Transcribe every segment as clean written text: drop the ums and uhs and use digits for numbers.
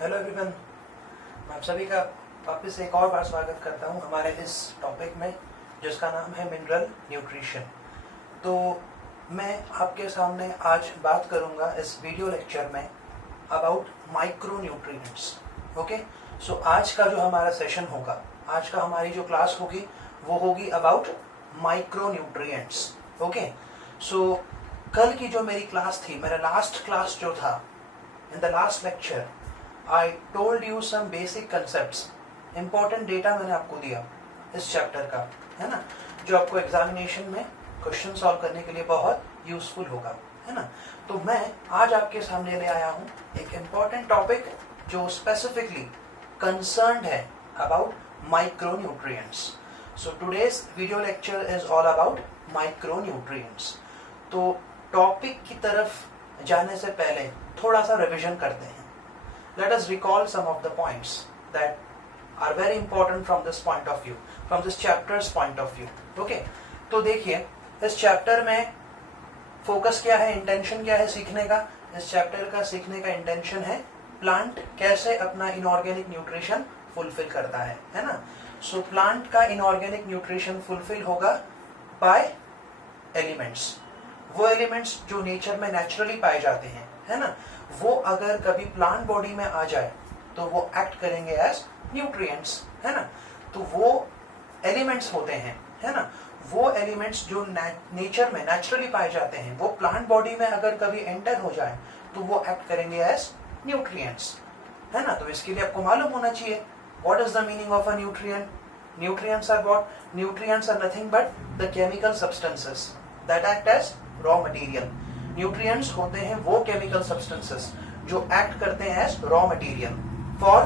Hello everyone, मैं आप सभी का वापस से एक और बार स्वागत करता हूं हमारे इस टॉपिक में जिसका नाम है मिनरल न्यूट्रिशन। तो मैं आपके सामने आज बात करूंगा इस वीडियो लेक्चर में अबाउट माइक्रो न्यूट्रिएंट्स। ओके, सो आज का जो हमारा सेशन होगा, आज का हमारी जो क्लास होगी वो होगी अबाउट माइक्रो न्यूट्रिएंट्स। ओके, सो कल की जो मेरी क्लास थी, मेरा लास्ट क्लास जो था, in the last lecture I told you some basic concepts, important data मैंने आपको दिया इस चैप्टर का, है ना, जो आपको एग्जामिनेशन में क्वेश्चन सॉल्व करने के लिए बहुत यूजफुल होगा, है ना। तो मैं आज आपके सामने ले आया हूँ एक important टॉपिक जो स्पेसिफिकली कंसर्न्ड है about micro nutrients. So today's video lecture is all about micro nutrients. तो टॉपिक की तरफ जाने से पहले थोड़ा सा रिवीजन करते हैं। Let us recall some of the points that are very important from this point of view, from this chapter's point of view. Okay, तो देखिए इस चैप्टर में फोकस क्या है, इंटेंशन क्या है सीखने का। इस चैप्टर का सीखने का इंटेंशन है प्लांट कैसे अपना इनऑर्गेनिक न्यूट्रिशन फुलफिल करता है ना। सो प्लांट का इनऑर्गेनिक न्यूट्रिशन फुलफिल होगा बाय एलिमेंट्स। वो एलिमेंट्स जो नेचर में नेचुरली पाए जाते हैं, है ना, वो अगर कभी प्लांट बॉडी में आ जाए तो वो एक्ट करेंगे एज न्यूट्रिएंट्स, है ना। तो वो एलिमेंट्स होते हैं, है ना, वो एलिमेंट्स जो नेचर में नेचुरली पाए जाते हैं, वो प्लांट बॉडी में अगर कभी एंटर हो जाए तो वो एक्ट करेंगे एज न्यूट्रिएंट्स, है ना। तो इसके लिए आपको मालूम होना चाहिए what is the meaning of a nutrient. Nutrients are what? Nutrients are nothing but the chemical substances that act as raw material. Nutrients होते हैं वो केमिकल सब्सटेंसेस जो एक्ट करते हैं as raw material for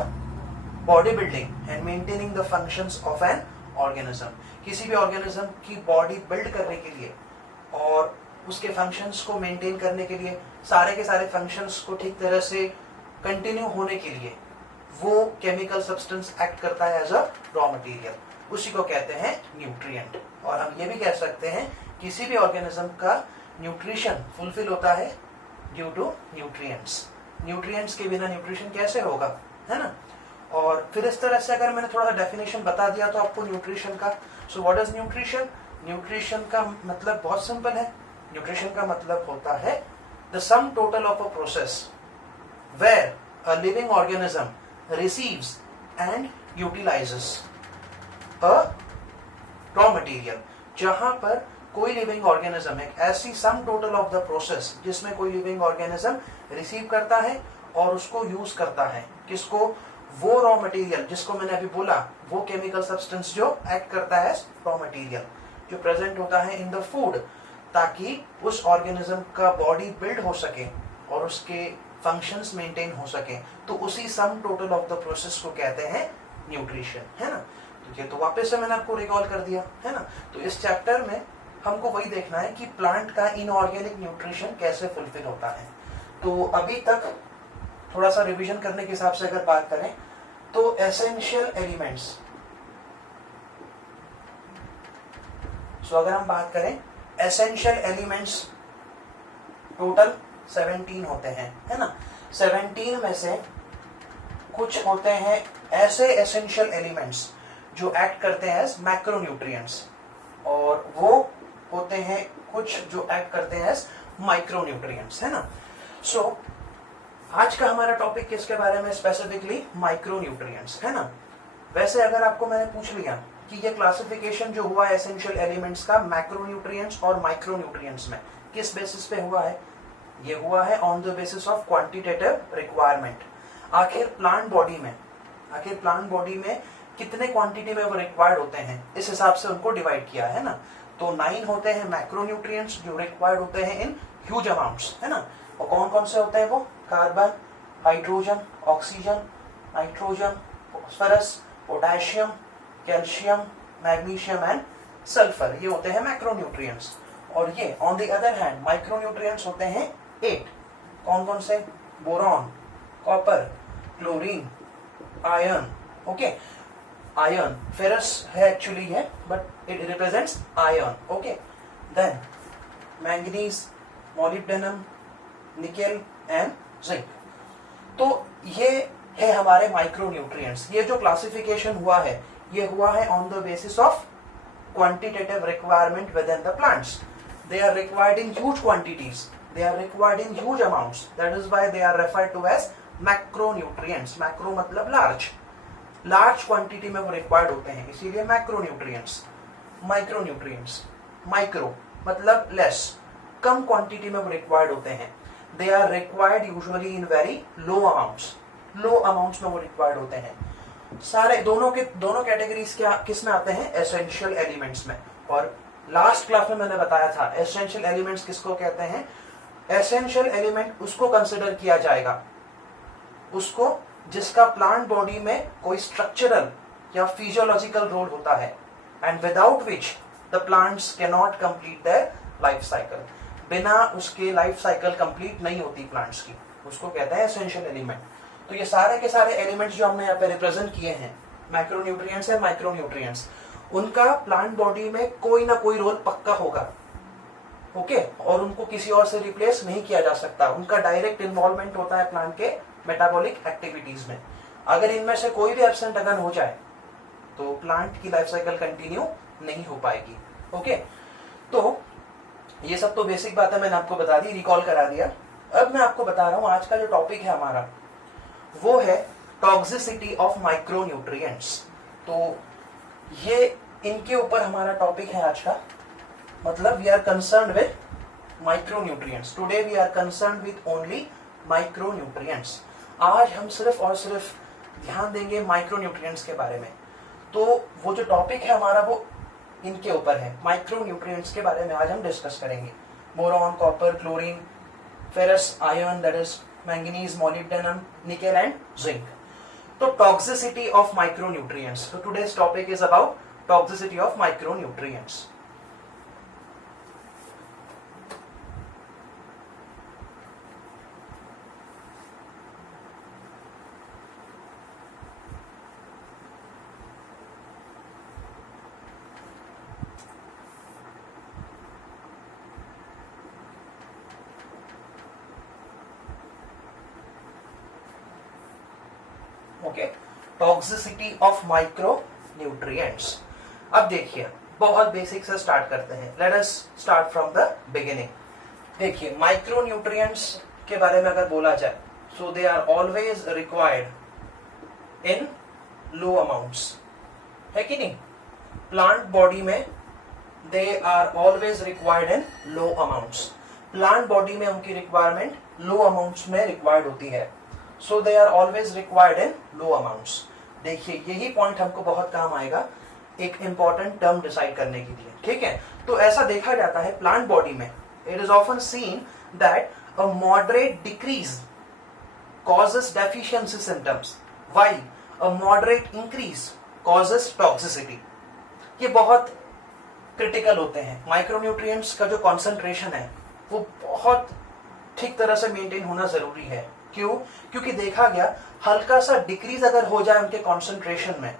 body building and maintaining the functions of an organism. किसी भी organism की body build करने के लिए और उसके फंक्शंस को मेंटेन करने के लिए, सारे के सारे फंक्शंस को ठीक तरह से कंटिन्यू होने के लिए वो केमिकल सब्सटेंस एक्ट करता है एज अ रॉ मटेरियल, उसी को कहते हैं न्यूट्रिएंट। और हम ये भी कह सकते हैं किसी भी ऑर्गेनिज्म का न्यूट्रिशन फुलफिल होता है ड्यू टू न्यूट्रिएंट्स। न्यूट्रिएंट्स के बिना न्यूट्रिशन कैसे होगा, है ना। और फिर इस तरह से अगर मैंने थोड़ा सा डेफिनेशन बता दिया तो आपको न्यूट्रिशन का। So what is nutrition? Nutrition का मतलब बहुत सिंपल है। न्यूट्रिशन का मतलब होता है the sum total of a process where a living organism receives and utilises a raw material. जहां पर कोई लिविंग ऑर्गेनिज्म है, ऐसी sum total of the process जिसमें कोई लिविंग ऑर्गेनिज्म रिसीव करता है और उसको यूज करता है, किसको? वो रॉ मटेरियल जिसको मैंने अभी बोला, वो केमिकल सब्सटेंस जो एक्ट करता है रॉ मटेरियल जो प्रेजेंट होता है इन द फूड, ताकि उस ऑर्गेनिज्म का बॉडी बिल्ड हो सके और उसके फंक्शंस मेंटेन हो सके। तो उसी सम टोटल ऑफ द प्रोसेस को कहते हैं न्यूट्रिशन, है ना। तो ये तो वापस से मैंने आपको रिकॉल कर दिया, है ना। तो इस चैप्टर में हमको वही देखना है कि प्लांट का इनऑर्गेनिक न्यूट्रिशन कैसे फुलफिल होता है। तो अभी तक थोड़ा सा रिवीजन करने के हिसाब से अगर बात करें तो एसेंशियल एलिमेंट्स, सो अगर हम बात करें एसेंशियल एलिमेंट्स टोटल 17 होते हैं, है ना। 17 में से कुछ होते हैं ऐसे एसेंशियल एलिमेंट्स जो एक्ट करते हैं एज मैक्रो न्यूट्रिएंट्स, और वो होते हैं कुछ जो एक्ट करते हैं एज माइक्रो न्यूट्रिएंट्स, है ना। सो आज का हमारा टॉपिक किसके बारे में? स्पेसिफिकली माइक्रो न्यूट्रिएंट्स, है ना। वैसे अगर आपको मैंने पूछ लिया कि ये क्लासिफिकेशन जो हुआ एसेंशियल एलिमेंट्स का मैक्रो न्यूट्रिएंट्स और माइक्रो न्यूट्रिएंट्स में, किस बेसिस पे हुआ है? ये हुआ है on the basis of quantitative requirement. आखिर प्लांट बॉडी में कितने क्वांटिटी में वो रिक्वायर्ड होते हैं, इस हिसाब से उनको डिवाइड किया है ना। तो 9 होते हैं मैक्रो न्यूट्रिएंट्स जो रिक्वायर्ड होते हैं इन ह्यूज अमाउंट्स, है ना। और कौन कौन से होते हैं वो? Carbon, hydrogen, oxygen, nitrogen, phosphorus, potassium, calcium, magnesium and sulphur, ये होते हैं मैक्रो न्यूट्रिएंट्स। और ये on the other hand micro nutrients होते हैं 8। कौन कौन से? Boron, copper, chlorine, iron, okay. Iron, ferrous है एक्चुअली है, but it represents iron, okay. Then manganese, molybdenum, nickel and zinc. तो ये है हमारे माइक्रोन्यूट्रिएंट्स। ये जो क्लासिफिकेशन हुआ है ये हुआ है on the basis of quantitative requirement within the plants. They are required in huge quantities. They are required in huge amounts. That is why they are referred to as macronutrients. Macro मतलब large. Large quantity में वो required होते हैं, इसीलिए macronutrients. Micronutrients. Micro मतलब less. कम quantity में वो required होते हैं. They are required usually in very low amounts. Low amounts में वो required होते हैं. सारे दोनों कैटेगरीज क्या किस में आते हैं? एसेंशियल एलिमेंट्स में। और लास्ट क्लास में मैंने बताया था एसेंशियल एलिमेंट्स किसको कहते हैं? एसेंशियल एलिमेंट उसको कंसिडर किया जाएगा उसको जिसका प्लांट बॉडी में कोई स्ट्रक्चरल या फिजियोलॉजिकल रोल होता है, and without which the plants can not complete their life cycle. बिना उसके लाइफ साइकिल कंप्लीट नहीं होती प्लांट्स की, उसको कहते हैं एसेंशियल एलिमेंट। तो ये सारे के सारे एलिमेंट्स जो हमने यहाँ पे रिप्रेजेंट किए हैं, मैक्रोन्यूट्रिएंट्स एंड माइक्रोन्यूट्रिएंट्स, उनका प्लांट बॉडी में कोई ना कोई रोल पक्का होगा, ओके, और उनको किसी और से रिप्लेस नहीं किया जा सकता। उनका डायरेक्ट इन्वॉल्वमेंट होता है प्लांट के मेटाबॉलिक एक्टिविटीज में। अगर इनमें से कोई भी एब्सेंट अगर हो जाए तो प्लांट की लाइफ साइकिल कंटिन्यू नहीं हो पाएगी, ओके। तो ये सब तो बेसिक बात है, मैंने आपको बता दी, रिकॉल करा दिया। अब मैं आपको बता रहा हूं आज का जो टॉपिक है हमारा वो है टॉक्सिसिटी ऑफ माइक्रोन्यूट्रिएंट्स। तो ये इनके ऊपर हमारा टॉपिक है आज का, मतलब we are concerned with micronutrients. Today we are concerned with only micronutrients. आज हम सिर्फ और सिर्फ ध्यान देंगे माइक्रोन्यूट्रिएंट्स के बारे में। तो वो जो टॉपिक है हमारा वो इनके ऊपर है, माइक्रोन्यूट्रिएंट्स के बारे में आज हम डिस्कस करेंगे। Boron, copper, chlorine, ferrous, iron, that is manganese, molybdenum, nickel and zinc. तो टॉक्सिसिटी ऑफ माइक्रोन्यूट्रिएंट्स। तो today's topic is about toxicity of micronutrients. Okay, toxicity of micronutrients. अब देखिए बहुत बेसिक से स्टार्ट करते हैं। Let us start from the beginning. देखिए micronutrients के बारे में अगर बोला जाए, so they are always required in low amounts, है कि नहीं? प्लांट बॉडी में they are always required in low amounts. Plant body में उनकी रिक्वायरमेंट लो अमाउंट्स में रिक्वायर्ड होती है। So they are always required in low amounts. देखिए यही पॉइंट हमको बहुत काम आएगा एक इंपॉर्टेंट टर्म डिसाइड करने के लिए, ठीक है? तो ऐसा देखा जाता है प्लांट बॉडी में, it is often seen that a moderate decrease causes deficiency symptoms while a moderate increase causes toxicity। ये बहुत क्रिटिकल होते हैं। माइक्रोन्यूट्रिएंट्स का जो कॉन्सेंट्रेशन है वो बहुत ठीक तरह से मेंटेन होना जरूरी है। क्यों? क्योंकि देखा गया हल्का सा डिक्रीज अगर हो जाए उनके कॉन्सेंट्रेशन में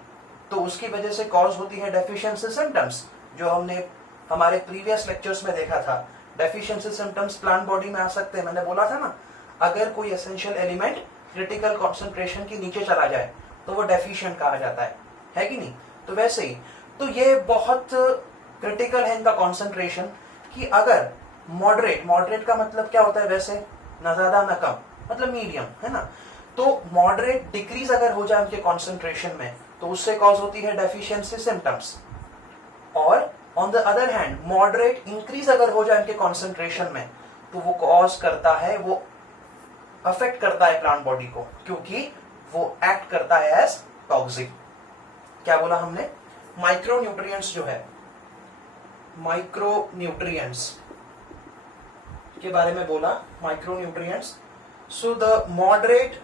तो उसकी वजह से कॉज होती है डेफिशिएंसी सिम्टम्स, जो हमने हमारे प्रीवियस लेक्चर्स में देखा था। डेफिशिएंसी सिम्टम्स प्लांट बॉडी में आ सकते हैं, मैंने बोला था ना, अगर कोई एसेंशियल एलिमेंट क्रिटिकल कॉन्सेंट्रेशन के नीचे चला जाए तो वो डेफिशिएंट कहा जाता है कि नहीं? तो वैसे ही तो ये बहुत क्रिटिकल है इनका कॉन्सेंट्रेशन कि अगर मॉडरेट का मतलब क्या होता है वैसे, ना ज्यादा ना कम, मतलब मीडियम, है ना? तो मॉडरेट डिक्रीज अगर हो जाए उनके कॉन्सेंट्रेशन में तो उससे कॉज होती है डेफिशिएंसी सिम्टम्स। और on the other hand moderate increase अगर हो जाए उनके कॉन्सेंट्रेशन में तो वो कॉज करता है, वो अफेक्ट करता है प्लांट बॉडी को, क्योंकि वो एक्ट करता है एज टॉक्सिक। क्या बोला हमने? माइक्रोन्यूट्रिएंट्स जो है, माइक्रोन्यूट्रिएंट्स के बारे में बोला, micronutrients. So the moderate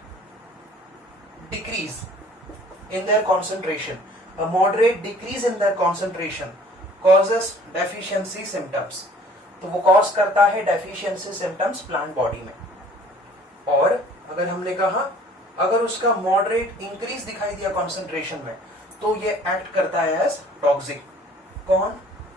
decrease in their concentration, a moderate decrease in their concentration causes deficiency symptoms। तो वो कॉज करता है डेफिशिएंसी सिम्टम्स प्लांट बॉडी में। और अगर हमने कहा अगर उसका मॉडरेट इंक्रीज दिखाई दिया कॉन्सेंट्रेशन में तो ये एक्ट करता है एज टॉक्सिक। कौन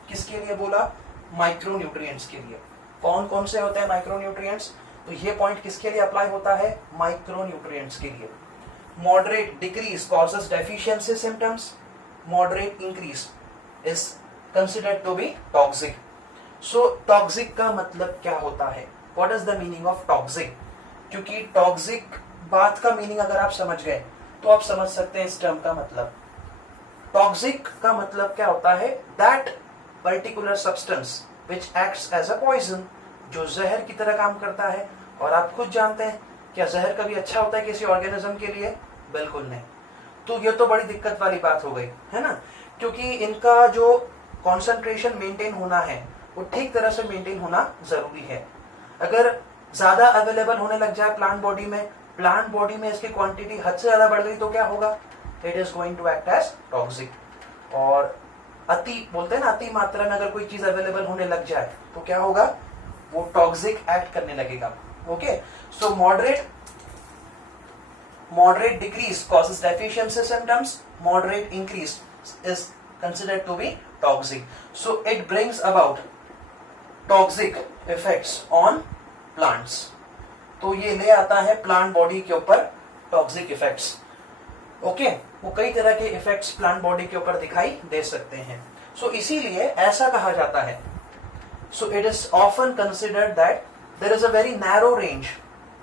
किसके लिए बोला? माइक्रोन्यूट्रिएंट्स के लिए। कौन कौन से होते हैं माइक्रोन्यूट्रिएंट्स? तो ये पॉइंट किसके लिए अप्लाई होता है? माइक्रोन्यूट्रिएंट्स के लिए। moderate decrease causes deficiency symptoms, moderate increase is considered to be toxic. So toxic का मतलब क्या होता है? What is the meaning of toxic? क्योंकि toxic बात का मीनिंग अगर आप समझ गए तो आप समझ सकते हैं इस टर्म का मतलब। टॉक्सिक का मतलब क्या होता है? That particular substance which acts as a poison, जो जहर की तरह काम करता है। और आप खुद जानते हैं क्या जहर कभी अच्छा होता है किसी ऑर्गेनिज्म के लिए? बिल्कुल नहीं। तो ये तो बड़ी दिक्कत वाली बात हो गई है ना, क्योंकि इनका जो कॉन्सेंट्रेशन मेंटेन होना है वो ठीक तरह से मेंटेन होना जरूरी है। अगर ज्यादा अवेलेबल होने लग जाए प्लांट बॉडी में इसकी क्वांटिटी हद से ज्यादा बढ़ गई तो क्या होगा? It is going to act as toxic. और अति बोलते हैं ना, अति मात्रा में अगर कोई चीज अवेलेबल होने लग जाए तो क्या होगा? वो टॉक्सिक एक्ट करने लगेगा। Okay, so moderate decrease causes deficiency symptoms, moderate increase is considered to be toxic. So it brings about toxic effects on plants. तो ये ले आता है प्लांट बॉडी के ऊपर टॉक्सिक इफेक्ट्स। ओके, वो कई तरह के इफेक्ट्स प्लांट बॉडी के ऊपर दिखाई दे सकते हैं। सो इसीलिए ऐसा कहा जाता है, so it is often considered that there is a very narrow range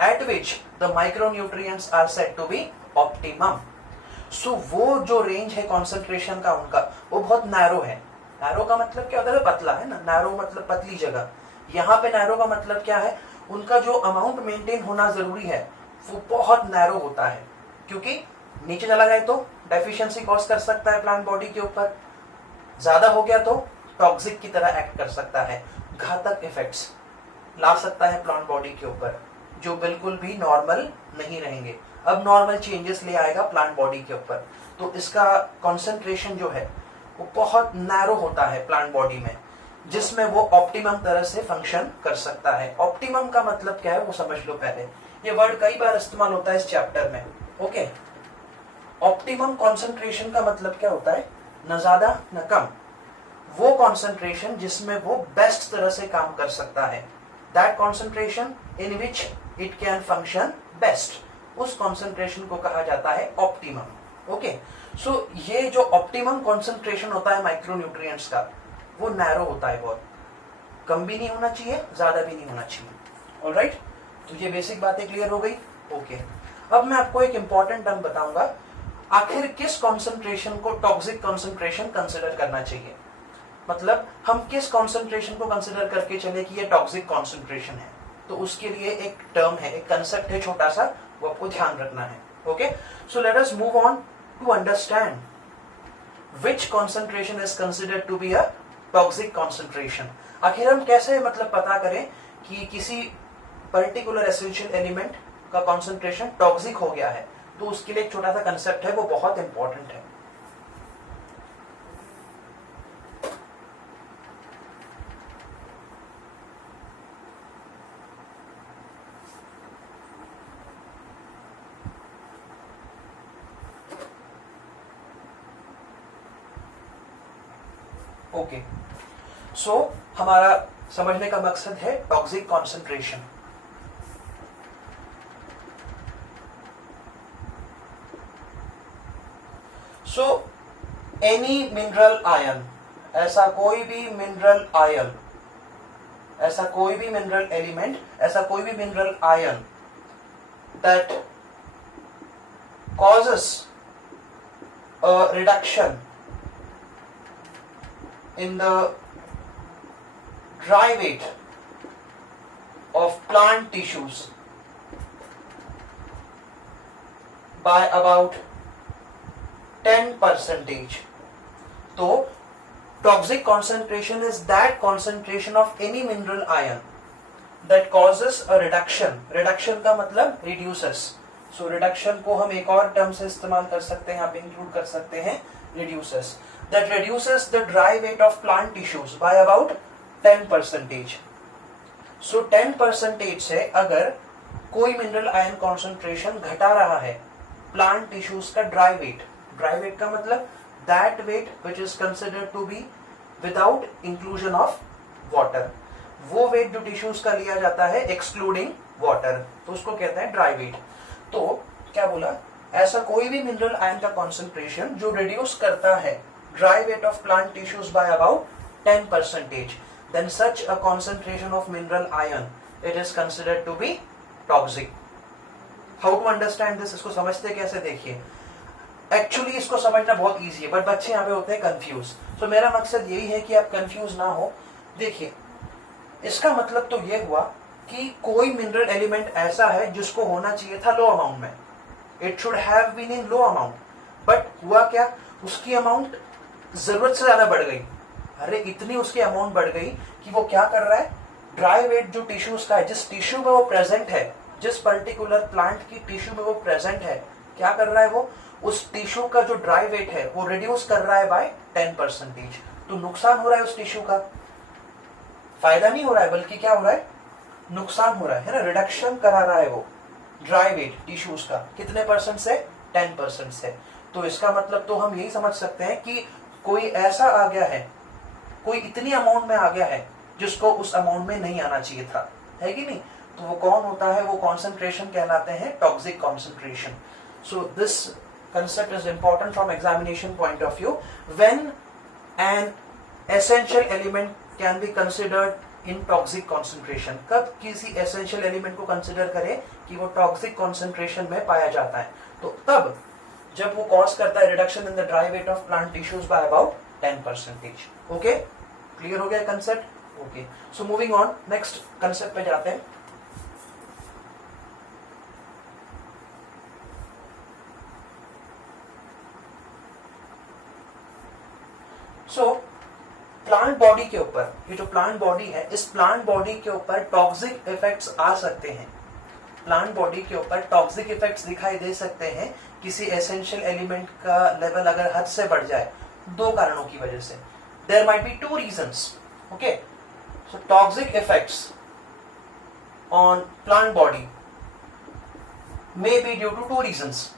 at which the micronutrients are said to be optimum. सो वो जो रेंज है कॉन्सेंट्रेशन का उनका, वो बहुत नैरो है। नैरो का मतलब क्या होता है? पतला है ना, नैरो मतलब पतली जगह। यहाँ पे नैरो का मतलब क्या है? उनका जो अमाउंट मेंटेन होना जरूरी है वो बहुत नैरो होता है, क्योंकि नीचे चला जाए तो डेफिशिएंसी कॉज कर सकता है प्लांट बॉडी के ऊपर, ज्यादा हो गया तो टॉक्सिक की तरह एक्ट कर सकता है, घातक इफेक्ट्स ला सकता है प्लांट बॉडी के ऊपर, जो बिल्कुल भी नॉर्मल नहीं रहेंगे। अब नॉर्मल चेंजेस ले आएगा प्लांट बॉडी के ऊपर। तो इसका कॉन्सेंट्रेशन जो है वो बहुत नैरो होता है प्लांट बॉडी में, जिसमें वो ऑप्टिमम तरह से फंक्शन कर सकता है। ऑप्टिमम का मतलब क्या है वो समझ लो पहले। ये वर्ड कई बार इस्तेमाल होता है इस चैप्टर में। ओके, ऑप्टिमम कॉन्सेंट्रेशन का मतलब क्या होता है? न ज्यादा न कम, वो कॉन्सेंट्रेशन जिसमें वो बेस्ट तरह से काम कर सकता है। That concentration in which it can function best, उस कॉन्सेंट्रेशन को कहा जाता है ऑप्टिमम। ओके, सो ये जो ऑप्टिमम कॉन्सेंट्रेशन होता है माइक्रोन्यूट्रिएंट्स का, वो नैरो होता है, बहुत कम भी नहीं होना चाहिए, ज्यादा भी नहीं होना चाहिए। ऑलराइट, तो ये बेसिक बातें क्लियर हो गई। ओके, अब मैं आपको एक इंपॉर्टेंट टर्म बताऊंगा, आखिर किस कॉन्सेंट्रेशन को टॉक्सिक कॉन्सेंट्रेशन कंसिडर करना चाहिए। मतलब हम किस कॉन्सेंट्रेशन को कंसिडर करके चले कि ये टॉक्सिक कॉन्सेंट्रेशन है, तो उसके लिए एक टर्म है, एक कंसेप्ट है छोटा सा, वो आपको ध्यान रखना है। Okay, so let us move on to understand which concentration is considered to be a toxic concentration। आखिर हम कैसे मतलब पता करें कि किसी पर्टिकुलर एसेंशियल एलिमेंट का कॉन्सेंट्रेशन टॉक्सिक हो गया है? तो उसके लिए एक छोटा सा कंसेप्ट है, वो बहुत इंपॉर्टेंट है। ओके, सो हमारा समझने का मकसद है toxic concentration. So any mineral ion, ऐसा कोई भी मिनरल आयन, ऐसा कोई भी मिनरल एलिमेंट, ऐसा कोई भी mineral ion that causes a reduction in the dry weight of plant tissues by about 10%. तो toxic concentration is that concentration of any mineral ion that causes a reduction। reduction का मतलब reduces। so reduction को हम एक और term से इस्तेमाल कर सकते हैं, यहाँ पे इंक्लूड कर सकते हैं reduces, that reduces the dry weight of plant tissues by about 10%। so 10% से अगर कोई मिनरल आयन कॉन्सेंट्रेशन घटा रहा है प्लांट टिश्यूज का ड्राई वेट का मतलब that weight which is considered to be without inclusion of water, वो वेट जो टिश्यूज का लिया जाता है एक्सक्लूडिंग वाटर, तो उसको कहते हैं ड्राई वेट। तो क्या बोला ऐसा कोई भी मिनरल आयन का कॉन्सेंट्रेशन जो रिड्यूस करता है dry weight of plant tissues by about 10%, then such a concentration of mineral ion it is considered to be toxic. How to understand this? इसको समझते कैसे देखिए. एक्चुअली इसको समझना बहुत इजी है, बट बच्चे यहाँ पे होते हैं कंफ्यूज. सो मेरा मकसद यही है कि आप कंफ्यूज ना हो. देखिए, इसका मतलब तो ये हुआ कि कोई मिनरल एलिमेंट ऐसा है जिसको होना चाहिए था लो अमाउंट में. It should have been in low amount, but हुआ क्या, उसकी अमाउंट जरूरत से ज्यादा बढ़ गई. अरे इतनी उसकी अमाउंट बढ़ गई कि वो क्या कर रहा है, ड्राई वेट जो टिश्यूज का है, जिस टिश्यू में वो प्रेजेंट है, जिस पर्टिकुलर प्लांट की टिश्यू में वो प्रेजेंट है, क्या कर रहा है वो, उस टिश्यू का जो ड्राई वेट है वो रिड्यूस कर रहा है बाय 10%. तो नुकसान हो रहा है उस टिश्यू का, फायदा नहीं हो रहा है, बल्कि क्या हो रहा है, नुकसान हो रहा है ना. रिडक्शन करा रहा है वो ड्राई वेट टिश्यूज का. कितने परसेंट से, 10% से. तो इसका मतलब तो हम यही समझ सकते हैं कि कोई ऐसा आ गया है, कोई इतनी अमाउंट में आ गया है जिसको उस अमाउंट में नहीं आना चाहिए था, है कि नहीं. तो वो कौन होता है, वो कॉन्सेंट्रेशन कहलाते हैं toxic concentration. So this concept is important from examination point of view. When an essential element can be considered in toxic concentration, कब किसी essential element को consider करें कि वो toxic concentration में पाया जाता है, तो तब जब वो cause करता है reduction in the dry weight of plant tissues by about 10%. Okay, clear हो गया concept? Okay, so moving on, next concept पे जाते हैं. सो प्लांट बॉडी के ऊपर, ये जो प्लांट बॉडी है, इस प्लांट बॉडी के ऊपर टॉक्सिक इफेक्ट्स आ सकते हैं. प्लांट बॉडी के ऊपर टॉक्सिक इफेक्ट्स दिखाई दे सकते हैं किसी एसेंशियल एलिमेंट का लेवल अगर हद से बढ़ जाए, दो कारणों की वजह से. There might be two reasons. Okay, so toxic effects on plant body may be due to two reasons.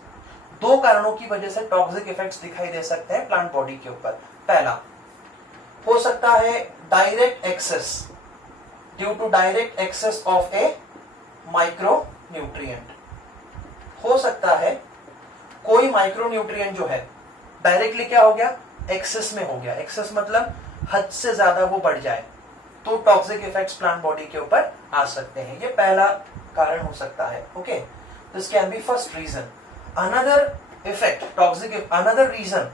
दो कारणों की वजह से टॉक्सिक इफेक्ट्स दिखाई दे सकते हैं प्लांट बॉडी के ऊपर. पहला हो सकता है direct access, due to direct access of a माइक्रो न्यूट्रिएंट. हो सकता है कोई माइक्रो न्यूट्रिएंट जो है डायरेक्टली क्या हो गया, एक्सेस में हो गया. एक्सेस मतलब हद से ज्यादा वो बढ़ जाए, तो टॉक्सिक इफेक्ट्स प्लांट बॉडी के ऊपर आ सकते हैं. ये पहला कारण हो सकता है. Okay, this can be first reason. Another effect, another reason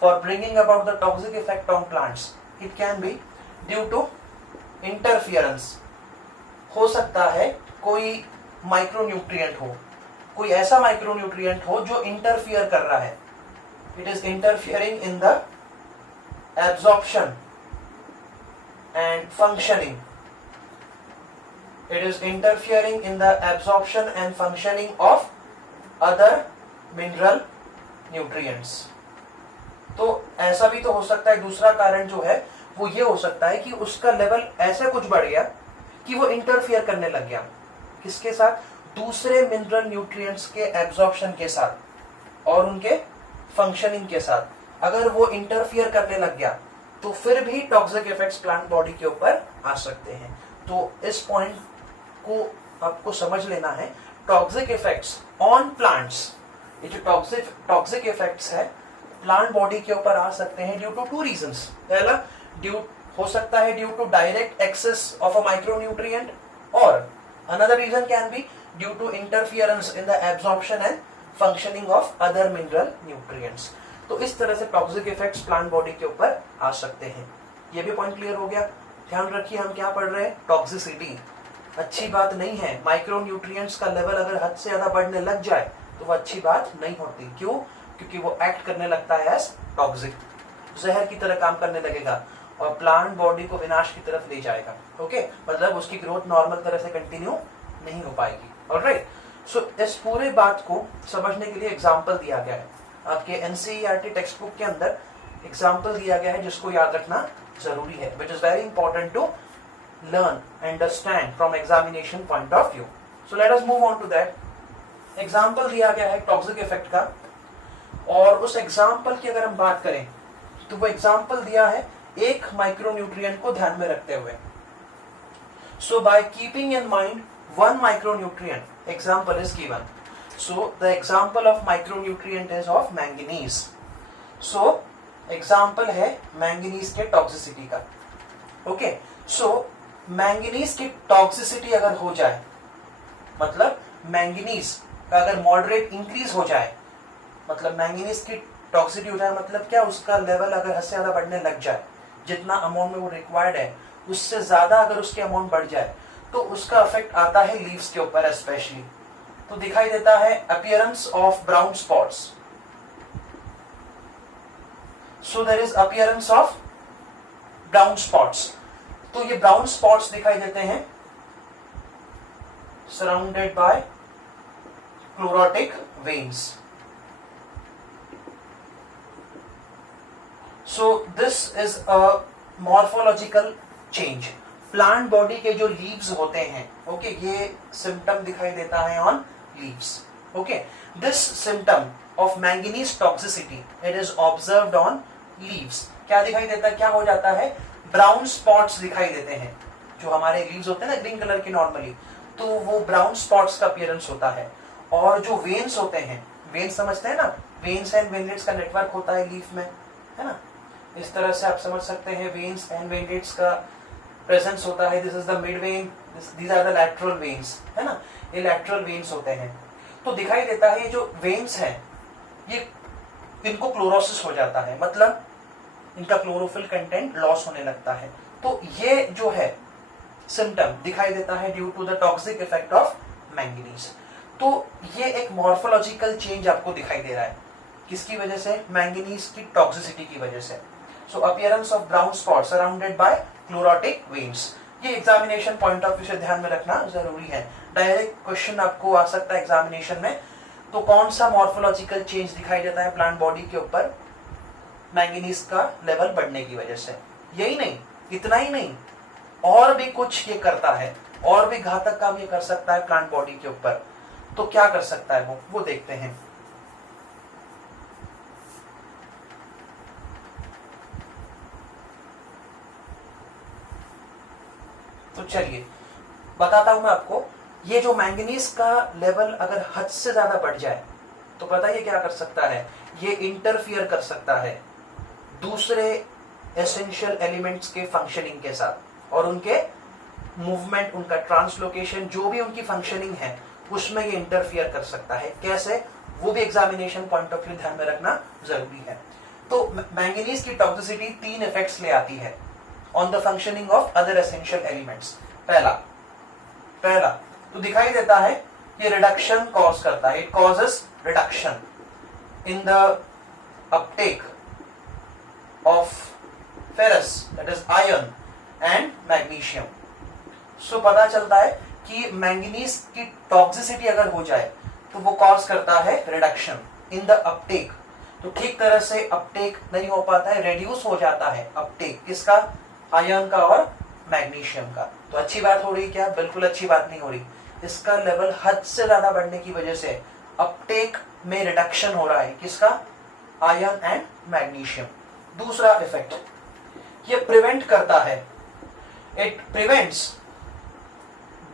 for bringing about the toxic effect on plants, it can be due to interference. हो सकता है कोई माइक्रोन्यूट्रिएंट हो, कोई ऐसा माइक्रोन्यूट्रिएंट हो जो इंटरफियर कर रहा है. It is interfering in the absorption and functioning. It is interfering in the absorption and functioning of other mineral nutrients. तो ऐसा भी तो हो सकता है. दूसरा कारण जो है वो ये हो सकता है कि उसका लेवल ऐसे कुछ बढ़ गया कि वो इंटरफियर करने लग गया. किसके साथ, दूसरे मिनरल न्यूट्रिएंट्स के एब्जॉर्प्शन के साथ और उनके फंक्शनिंग के साथ. अगर वो इंटरफियर करने लग गया तो फिर भी टॉक्सिक इफेक्ट्स प्लांट बॉडी के ऊपर आ सकते हैं. तो इस पॉइंट को आपको समझ लेना है. टॉक्सिक इफेक्ट्स ऑन प्लांट्स, ये जो टॉक्सिक इफेक्ट्स है प्लांट बॉडी के ऊपर आ सकते हैं ड्यू टू टू रीजंस. पहला, ड्यू हो सकता है due to direct access of a micronutrient, और another reason can be due to interference in the absorption and functioning of other mineral nutrients. तो इस तरह से टॉक्सिक इफेक्ट्स प्लांट बॉडी के ऊपर आ सकते हैं. ये भी पॉइंट क्लियर हो गया. ध्यान रखिए, हम क्या पढ़ रहे हैं, टॉक्सिसिटी. अच्छी बात नहीं है. माइक्रोन्यूट्रिएंट्स का लेवल अगर हद से ज्यादा बढ़ने लग जाए तो वो अच्छी बात नहीं होती. क्यों? क्योंकि वो एक्ट करने लगता है एज टॉक्सिक, जहर की तरह काम करने लगेगा और प्लांट बॉडी को विनाश की तरफ ले जाएगा. ओके, मतलब उसकी ग्रोथ नॉर्मल तरह से कंटिन्यू नहीं हो पाएगी. ऑलराइट, सो इस पूरे बात को समझने के लिए एग्जांपल दिया गया है. आपके एनसीईआरटी टेक्स्ट बुक के अंदर एग्जांपल दिया गया है जिसको याद रखना जरूरी है, which is very important to learn, understand from examination point of view. So let us move on to that. Example दिया गया है टॉक्सिक इफेक्ट का, और उस एग्जाम्पल की अगर हम बात करें तो वो एग्जाम्पल दिया है एक माइक्रोन्यूट्रिएंट को ध्यान में रखते हुए. So by keeping in mind one micronutrient, example is given. So the example of micronutrient is of manganese. So example है manganese के toxicity का. Okay. So manganese की toxicity अगर हो जाए, मतलब manganese का अगर moderate increase हो जाए, मतलब manganese की toxicity हो जाए, मतलब क्या, उसका लेवल अगर हद से ज्यादा बढ़ने लग जाए, जितना अमाउंट में वो रिक्वायर्ड है उससे ज्यादा अगर उसके अमाउंट बढ़ जाए, तो उसका इफेक्ट आता है लीव्स के ऊपर स्पेशली. तो दिखाई देता है appearance of brown spots. So there is appearance of brown spots. तो ये ब्राउन स्पॉट्स दिखाई देते हैं surrounded by chlorotic veins. So this is a morphological change. Plant body के जो लीव्स होते हैं, ओके, ये सिम्टम दिखाई देता है on leaves. Okay, this symptom of manganese toxicity it is observed on leaves. क्या दिखाई देता है, क्या हो जाता है, ब्राउन स्पॉट्स दिखाई देते हैं. जो हमारे लीव्स होते हैं ना ग्रीन कलर के नॉर्मली, तो वो ब्राउन स्पॉट्स का अपीयरेंस होता है. और जो वेन्स होते हैं, वेन्स समझते हैं ना, वेन्स एंड वेनलेट्स का नेटवर्क होता है लीफ में, है ना. इस तरह से आप समझ सकते हैं वेन्स एंड वेनलेट्स का प्रेजेंस होता है. This is the mid vein, these are the lateral veins, है ना, ये लैटरल वेन्स होते हैं. तो दिखाई देता है ये जो वेन्स हैं, ये इनको क्लोरोसिस हो जाता है, मतलब इनका क्लोरोफिल कंटेंट लॉस होने लगता है. तो ये जो है सिम्टम दिखाई देता है due to the toxic effect of manganese. तो ये एक मॉर्फोलॉजिकल चेंज आपको दिखाई दे रहा है. किसकी वजह से, मैंगनीज की टॉक्सिसिटी की वजह से. So appearance of brown spot surrounded by chlorotic veins. ये एग्जामिनेशन पॉइंट ऑफ व्यू से ध्यान में रखना जरूरी है. डायरेक्ट क्वेश्चन आपको आ सकता है एग्जामिनेशन में. तो कौन सा मॉर्फोलॉजिकल चेंज दिखाई देता है प्लांट बॉडी के ऊपर मैंगनीज का लेवल बढ़ने की वजह से. यही नहीं, इतना ही नहीं, और भी कुछ ये करता है, और भी घातक काम ये कर सकता है प्लांट बॉडी के ऊपर. तो क्या कर सकता है वो देखते हैं. तो चलिए बताता हूं मैं आपको. ये जो मैंगनीज का लेवल अगर हद से ज्यादा बढ़ जाए, तो पता ये क्या कर सकता है, ये इंटरफियर कर सकता है दूसरे एसेंशियल एलिमेंट्स के फंक्शनिंग के साथ, और उनके मूवमेंट, उनका ट्रांसलोकेशन, जो भी उनकी फंक्शनिंग है उसमें ये इंटरफियर कर सकता है. कैसे, वो भी एग्जामिनेशन पॉइंट ऑफ व्यू ध्यान में रखना जरूरी है. तो मैंगनीज की टॉक्सिसिटी 3 इफेक्ट्स ले आती है on the functioning of other essential elements. पहला तो दिखाई देता है ये रिडक्शन कॉज करता है. It causes reduction in the uptake of ferrous, that is iron and magnesium. सो पता चलता है कि मैंगनीज की टॉक्सिसिटी अगर हो जाए तो वो कॉज करता है रिडक्शन इन द अपटेक. तो ठीक तरह से अपटेक नहीं हो पाता है, रेड्यूस हो जाता है अपटेक. किसका, आयरन का और मैग्नीशियम का. तो अच्छी बात हो रही क्या, बिल्कुल अच्छी बात नहीं हो रही. इसका लेवल हद से ज्यादा बढ़ने की वजह से अपटेक में रिडक्शन हो रहा है. किसका, आयरन एंड मैग्नीशियम. दूसरा इफेक्ट, ये प्रिवेंट करता है, it prevents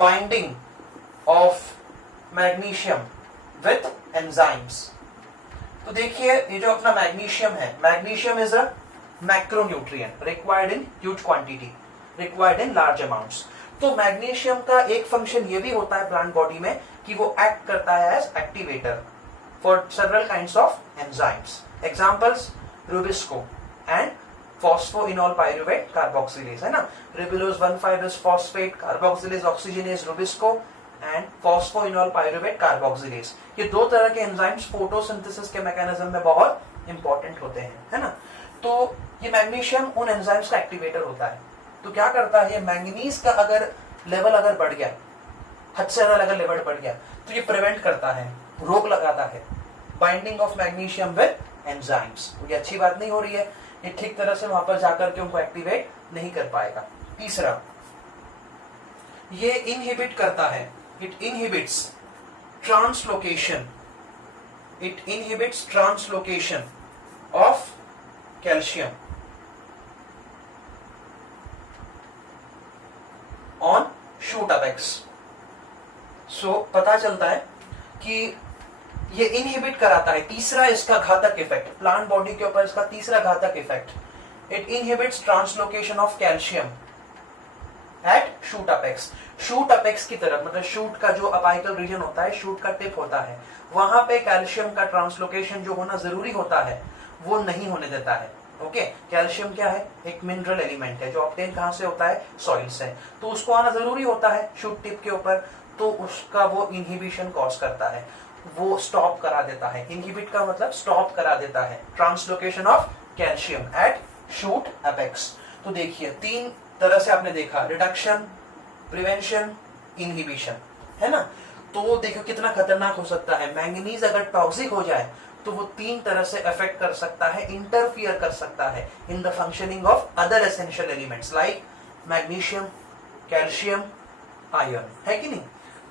binding of magnesium with enzymes. तो देखिए ये जो अपना मैग्नीशियम है, magnesium is a macronutrient required in huge quantity, required in large amounts. तो मैग्नीशियम का एक फंक्शन ये भी होता है प्लांट बॉडी में कि वो एक्ट करता है as activator for several kinds of enzymes. Examples, RuBisCO and phosphoenol pyruvate carboxylase, है ना. Ribulose 1,5 bisphosphate, carboxylase oxygenase, RuBisCO and phosphoenol pyruvate carboxylase. ये दो तरह के एंजाइम्स फोटोसिंथेसिस के मैकेनिज्म में बहुत इंपॉर्टेंट होते हैं, है ना. तो ये मैग्नीशियम उन एंजाइम्स का एक्टिवेटर होता है. तो क्या करता है, मैंगनीज का अगर लेवल अगर बढ़ गया, हद से ज्यादा अगर लेवल बढ़ गया, तो ये प्रिवेंट करता है, रोक लगाता है binding of magnesium with enzymes. तो ये अच्छी बात नहीं हो रही है, ये ठीक तरह से वहां पर जाकर के उनको एक्टिवेट नहीं कर पाएगा. तीसरा, ये इनहिबिट करता है, it inhibits translocation, it inhibits translocation of calcium on shoot apex. सो पता चलता है कि ये इनहिबिट कराता है। तीसरा इसका घातक इफेक्ट, प्लांट बॉडी के ऊपर इसका तीसरा घातक effect, it inhibits translocation of calcium at shoot apex. Shoot apex की तरफ, मतलब शूट का जो अपाइकल रीजन होता है, शूट का टिप होता है, वहां पे कैल्शियम का ट्रांसलोकेशन जो होना जरूरी होता है वो नहीं होने देता है। ओके, कैल्शियम क्या है? एक मिनरल एलिमेंट है जो ऑब्टेन कहां से होता है? सॉइल से। तो उसको आना जरूरी होता है शूट टिप के ऊपर, तो उसका वो इनहिबिशन कॉज करता है, वो स्टॉप करा देता है। इनहिबिट का मतलब स्टॉप करा देता है translocation of calcium at shoot apex. तो देखिए तीन तरह से आपने देखा, रिडक्शन, प्रिवेंशन, इनहिबिशन, है ना। तो देखो कितना खतरनाक हो सकता है। मैंगनीज अगर टॉक्सिक हो जाए तो वो तीन तरह से अफेक्ट कर सकता है, इंटरफियर कर सकता है in the functioning of other essential elements like magnesium, calcium, iron, है कि नहीं।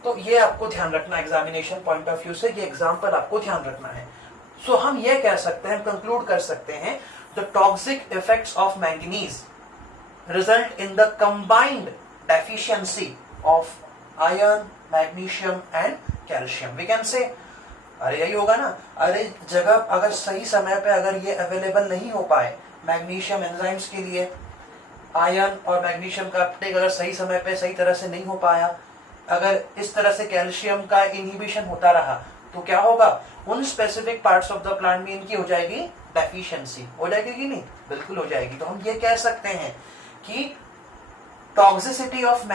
तो ये आपको ध्यान रखना, एग्जामिनेशन पॉइंट ऑफ व्यू से ये एग्जाम्पल आपको ध्यान रखना है। सो हम ये कह सकते हैं, कंक्लूड कर सकते हैं, the toxic effects of manganese result in the combined deficiency of iron, magnesium and calcium. We can say, अरे यही होगा ना। अरे जगह अगर सही समय पे अगर ये अवेलेबल नहीं हो पाए, मैग्नीशियम एंजाइम्स के लिए आयरन और मैग्नीशियम का अपटेक अगर सही समय पे सही तरह से नहीं हो पाया, अगर इस तरह से कैल्शियम का इनहिबिशन होता रहा, तो क्या होगा? उन specific parts of the plant में इनकी हो जाएगी डेफिशिएंसी। हो जाएगी कि नहीं? बिल्कुल हो जाएगी। तो हम ये कह सकते हैं कि toxicity of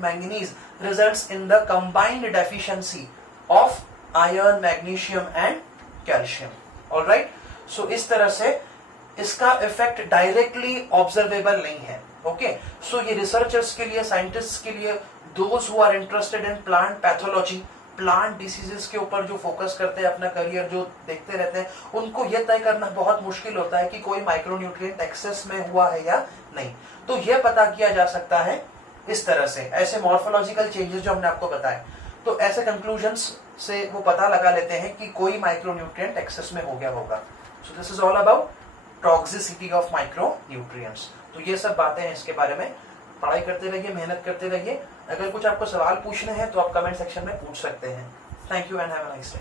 manganese results in the combined deficiency of iron, magnesium and calcium. All right, so इस तरह से इसका इफेक्ट डायरेक्टली ऑब्जर्वेबल नहीं है। ओके, सो ये रिसर्चर्स के लिए, साइंटिस्ट्स के लिए, those who are interested in plant pathology, plant diseases के ऊपर जो फोकस करते हैं, अपना करियर जो देखते रहते हैं, उनको यह तय करना बहुत मुश्किल होता है कि कोई माइक्रोन्यूट्रिएंट एक्सेस में हुआ है या नहीं। तो यह पता किया जा सकता है इस तरह से, ऐसे मॉर्फोलॉजिकल चेंजेस जो हमने आपको बताए, तो ऐसे कंक्लूजन्स से वो पता लगा लेते हैं कि कोई माइक्रोन्यूट्रिएंट एक्सेस में हो गया होगा। सो this is all about toxicity of micronutrients. तो ये सब बातें हैं इसके बारे में। पढ़ाई करते रहिए, मेहनत करते रहिए। अगर कुछ आपको सवाल पूछने हैं तो आप कमेंट सेक्शन में पूछ सकते हैं। Thank you and have a nice day.